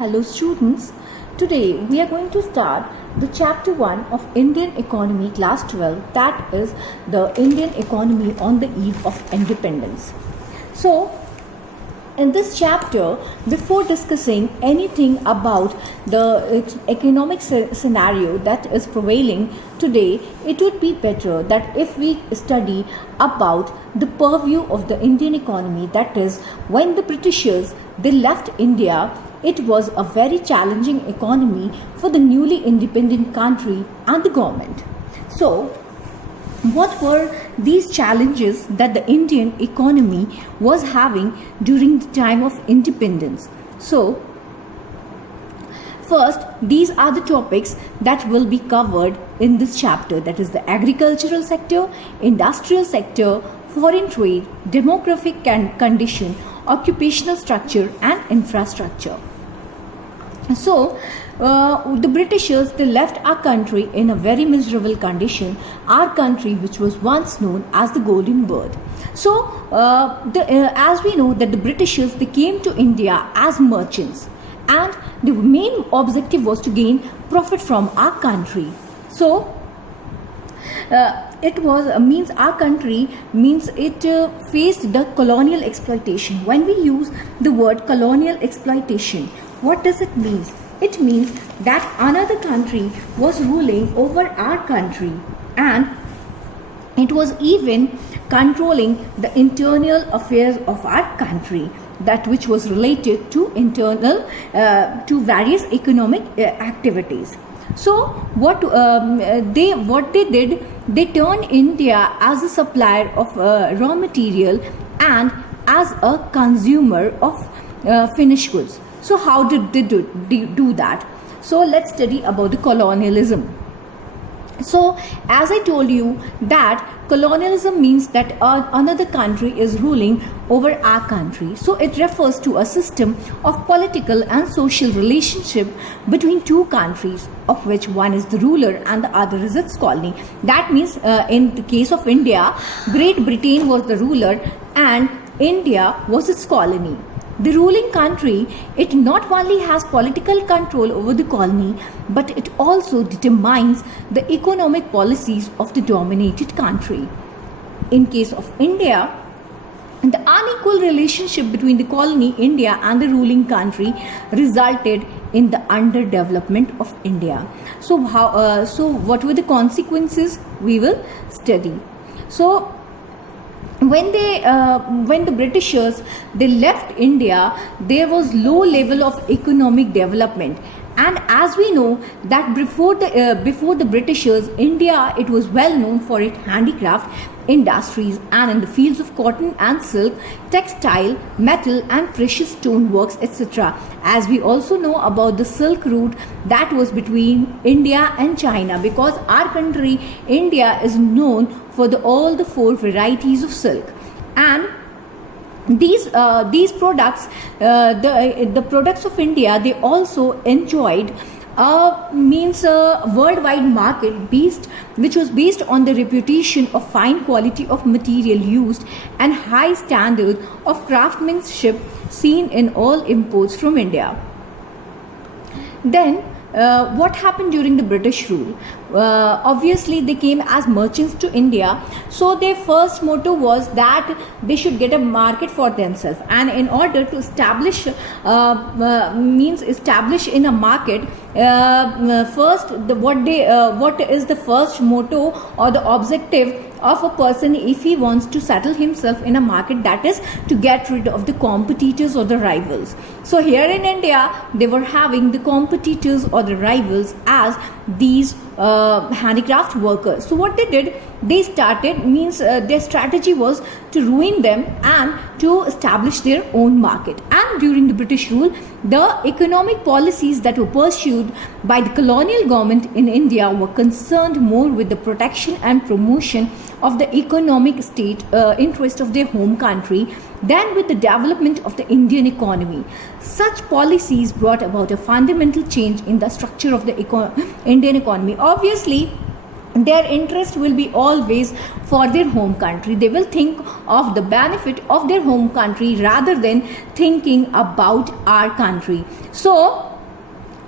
Hello students, today we are going to start the chapter 1 of Indian Economy class 12, that is the Indian economy on the eve of independence. So in this chapter, before discussing anything about the economic scenario that is prevailing today, it would be better that if we study about the purview of the Indian economy, that is when the Britishers they left India. It was a very challenging economy for the newly independent country and the government. So, what were these challenges that the Indian economy was having during the time of independence? So, first, these are the topics that will be covered in this chapter, that is the agricultural sector, industrial sector, foreign trade, demographic condition, occupational structure and infrastructure. So, the Britishers they left our country in a very miserable condition, our country which was once known as the Golden Bird. So, as we know that the Britishers they came to India as merchants, and the main objective was to gain profit from our country. So, it was means our country means it faced the colonial exploitation. When we use the word colonial exploitation, what does it mean? It means that another country was ruling over our country, and it was even controlling the internal affairs of our country, that which was related to internal to various economic activities. So what they did, they turned India as a supplier of raw material and as a consumer of finished goods. So how did they do that? So let's study about the colonialism. So as I told you that colonialism means that another country is ruling over our country. So it refers to a system of political and social relationship between two countries, of which one is the ruler and the other is its colony. That means in the case of India, Great Britain was the ruler and India was its colony. The ruling country, it not only has political control over the colony, but it also determines the economic policies of the dominated country. In case of India, the unequal relationship between the colony India and the ruling country resulted in the underdevelopment of India. So what were the consequences? We will study. So when the Britishers they left India, there was low level of economic development, and as we know that before the Britishers, India it was well known for its handicraft industries and in the fields of cotton and silk, textile, metal and precious stone works, etc. As we also know about the Silk Route that was between India and China, because our country India is known for all the four varieties of silk, and these products, the products of India, they also enjoyed a worldwide market which was based on the reputation of fine quality of material used and high standard of craftsmanship seen in all imports from India. Then what happened during the British rule? Obviously they came as merchants to India, so their first motto was that they should get a market for themselves, and in order to establish in a market, what is the first motto or the objective of a person if he wants to settle himself in a market? That is to get rid of the competitors or the rivals. So here in India, they were having the competitors or the rivals as these handicraft workers. So what they did, they started their strategy was to ruin them and to establish their own market. And during the British rule, the economic policies that were pursued by the colonial government in India were concerned more with the protection and promotion of the economic state interest of their home country than with the development of the Indian economy. Such policies brought about a fundamental change in the structure of the Indian economy. Obviously, their interest will be always for their home country. They will think of the benefit of their home country rather than thinking about our country. So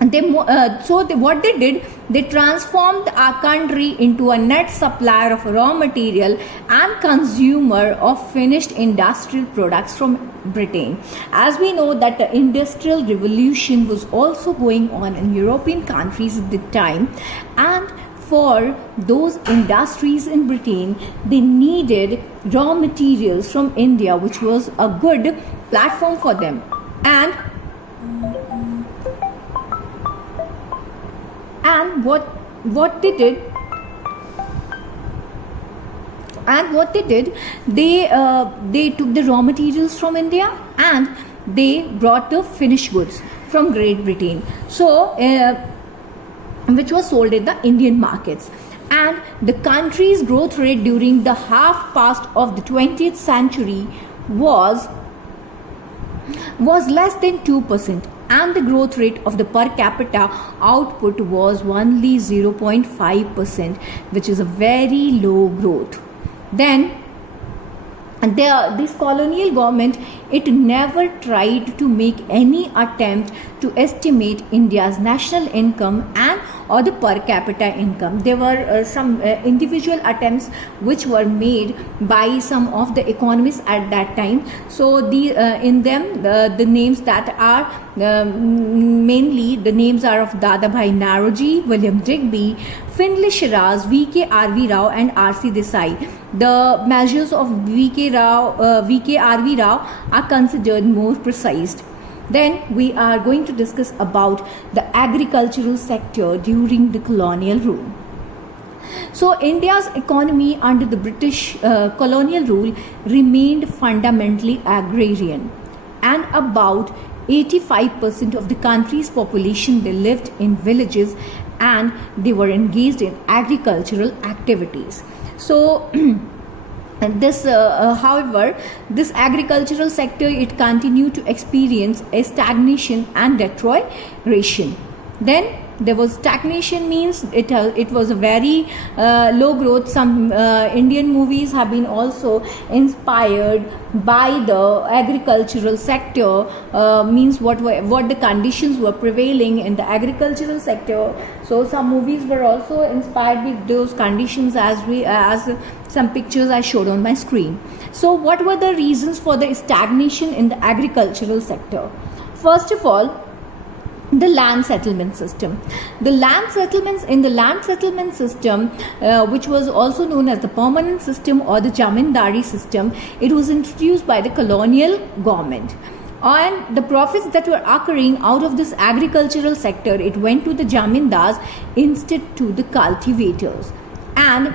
what they did, they transformed our country into a net supplier of raw material and consumer of finished industrial products from Britain. As we know that the industrial revolution was also going on in European countries at the time, and for those industries in Britain, they needed raw materials from India, which was a good platform for them. And what they did, they took the raw materials from India and they brought the finished goods from Great Britain, so which was sold in the Indian markets. And the country's growth rate during the half past of the 20th century was less than 2%, and the growth rate of the per capita output was only 0.5%, which is a very low growth. Then this colonial government, it never tried to make any attempt to estimate India's national income and or the per capita income. There were some individual attempts which were made by some of the economists at that time. So in them the names that are mainly the names are of Dadabhai Naoroji, William Digby, Findlay Shiraz, V.K. R.V. Rao and R.C. Desai. The measures of V.K. R.V. Rao are considered more precise. Then we are going to discuss about the agricultural sector during the colonial rule. So India's economy under the British colonial rule remained fundamentally agrarian, and about 85% of the country's population, they lived in villages and they were engaged in agricultural activities. So and this however, this agricultural sector, it continued to experience a stagnation and deterioration. Then there was stagnation, means it was a very low growth. Some Indian movies have been also inspired by the agricultural sector, means what the conditions were prevailing in the agricultural sector. So some movies were also inspired with those conditions, as some pictures I showed on my screen. So what were the reasons for the stagnation in the agricultural sector? First of all, the land settlement system. The land settlement system, which was also known as the permanent system or the Jamindari system, it was introduced by the colonial government. And the profits that were occurring out of this agricultural sector, it went to the Jamindars instead to the cultivators. And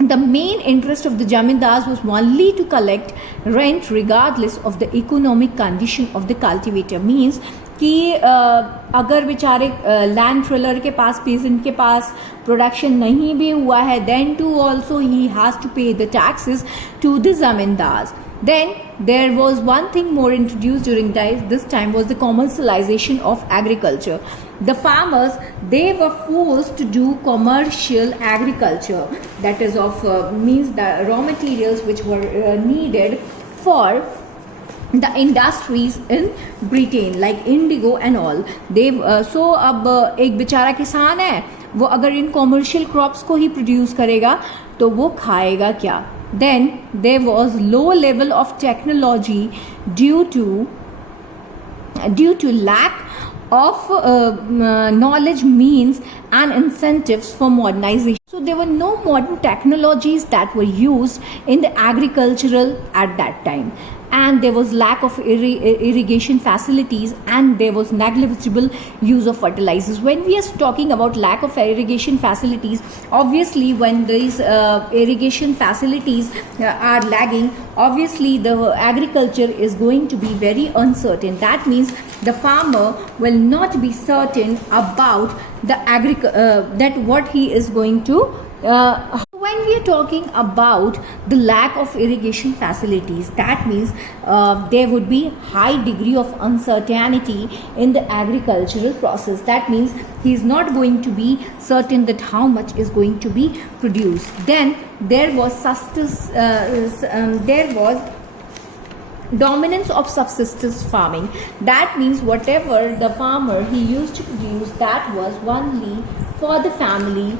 the main interest of the Jamindars was only to collect rent regardless of the economic condition of the cultivator. Means कि अगर बेचारे land ट्रिलर के पास, pageant के पास production नहीं भी हुआ है, then too also he has to pay the taxes to the zamindars. Then there was one thing more introduced during this time, was the commercialization of agriculture. The farmers, they were forced to do commercial agriculture, that is of means the raw materials which were needed for the industries in Britain like indigo and all. They so अब एक बेचारा किसान है, वो अगर इन commercial crops को ही produce करेगा तो वो खाएगा क्या? Then there was low level of technology due to lack of knowledge, means and incentives for modernization. So there were no modern technologies that were used in the agricultural at that time, and there was lack of irrigation facilities, and there was negligible use of fertilizers. When we are talking about lack of irrigation facilities, obviously when these irrigation facilities are lagging, obviously the agriculture is going to be very uncertain. That means the farmer will not be certain about the that what he is going to when we are talking about the lack of irrigation facilities, that means there would be high degree of uncertainty in the agricultural process. That means he is not going to be certain that how much is going to be produced. Then there was dominance of subsistence farming. That means whatever the farmer he used to produce, that was only for the family,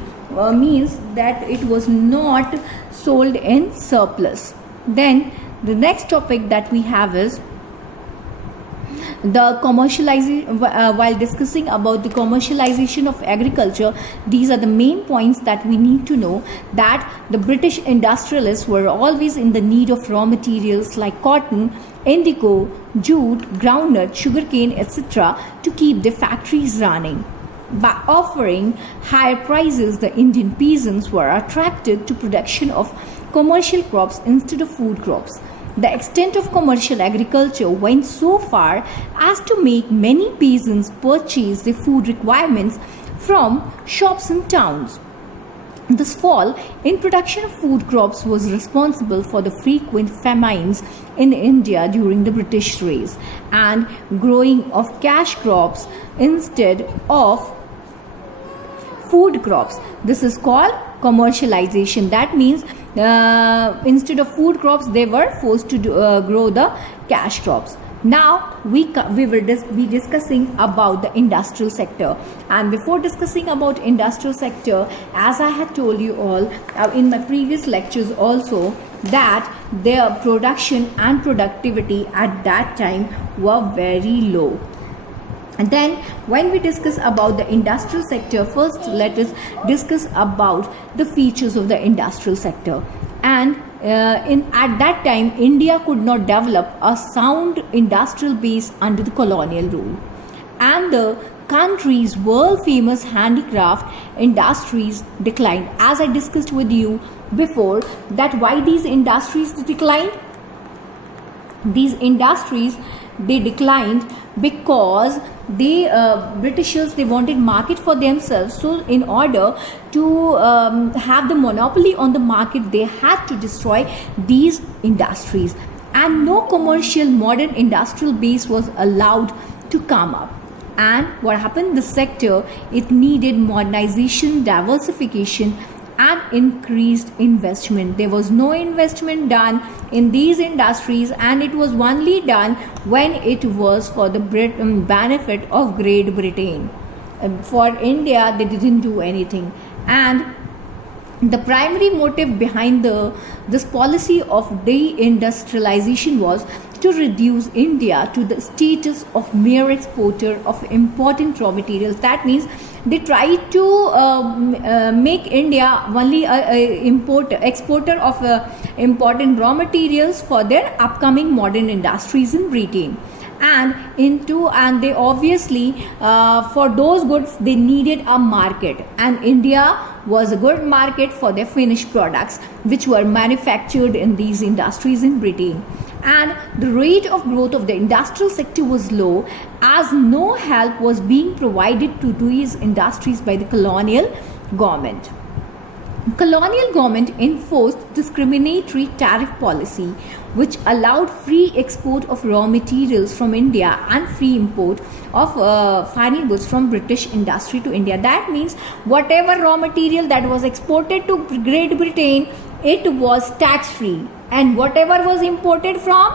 means that it was not sold in surplus. Then the next topic that we have is the commercialization. While discussing about the commercialization of agriculture, these are the main points that we need to know, that the British industrialists were always in the need of raw materials like cotton, indigo, jute, groundnut, sugarcane, etc. to keep the factories running. By offering higher prices, the Indian peasants were attracted to production of commercial crops instead of food crops. The extent of commercial agriculture went so far as to make many peasants purchase their food requirements from shops in towns. This fall in production of food crops was responsible for the frequent famines in India during the British Raj, and growing of cash crops instead of food crops. This is called commercialization. That means instead of food crops, they were forced to grow the cash crops. Now we will be discussing about the industrial sector, and before discussing about industrial sector, as I had told you all in my previous lectures also, that their production and productivity at that time were very low. And then when we discuss about the industrial sector, first let us discuss about the features of the industrial sector. And at that time, India could not develop a sound industrial base under the colonial rule, and the country's world famous handicraft industries declined. As I discussed with you before, that why these industries declined? These industries, they declined because they Britishers, they wanted market for themselves. So in order to have the monopoly on the market, they had to destroy these industries, and no commercial modern industrial base was allowed to come up. And what happened? The sector, it needed modernization, diversification and increased investment. There was no investment done in these industries, and it was only done when it was for the benefit of Great Britain. For India, they didn't do anything. And the primary motive behind this policy of deindustrialization was to reduce India to the status of mere exporter of important raw materials. That means they tried to make India only a exporter of important raw materials for their upcoming modern industries in Britain. And they obviously for those goods they needed a market, and India was a good market for their finished products which were manufactured in these industries in Britain. And the rate of growth of the industrial sector was low, as no help was being provided to these industries by the colonial government. Colonial government enforced discriminatory tariff policy which allowed free export of raw materials from India and free import of final goods from British industry to India. That means whatever raw material that was exported to Great Britain, it was tax free, and whatever was imported from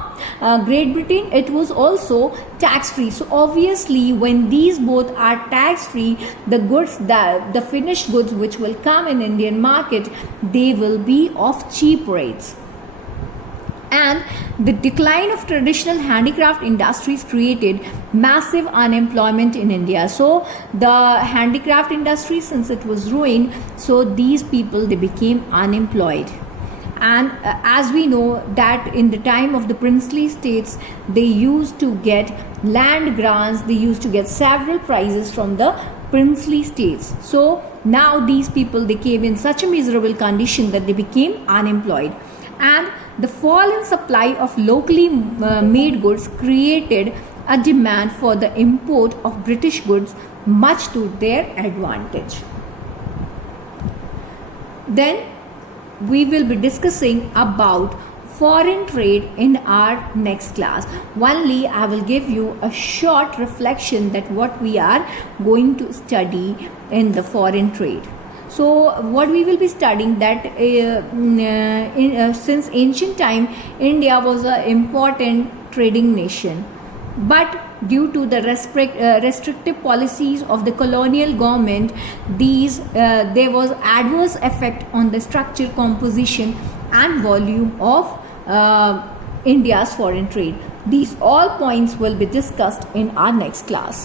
Great Britain, it was also tax free. So obviously when these both are tax free, the goods, the finished goods which will come in Indian market, they will be of cheap rates. And the decline of traditional handicraft industries created massive unemployment in India. So the handicraft industry, since it was ruined, so these people, they became unemployed. And as we know that in the time of the princely states, they used to get land grants, they used to get several prizes from the princely states. So now these people, they came in such a miserable condition that they became unemployed. And the fall in supply of locally made goods created a demand for the import of British goods, much to their advantage. Then we will be discussing about foreign trade in our next class. Only I will give you a short reflection that what we are going to study in the foreign trade. So what we will be studying that since ancient time India was an important trading nation, but due to the restrictive policies of the colonial government, there was adverse effect on the structure, composition and volume of India's foreign trade. These all points will be discussed in our next class.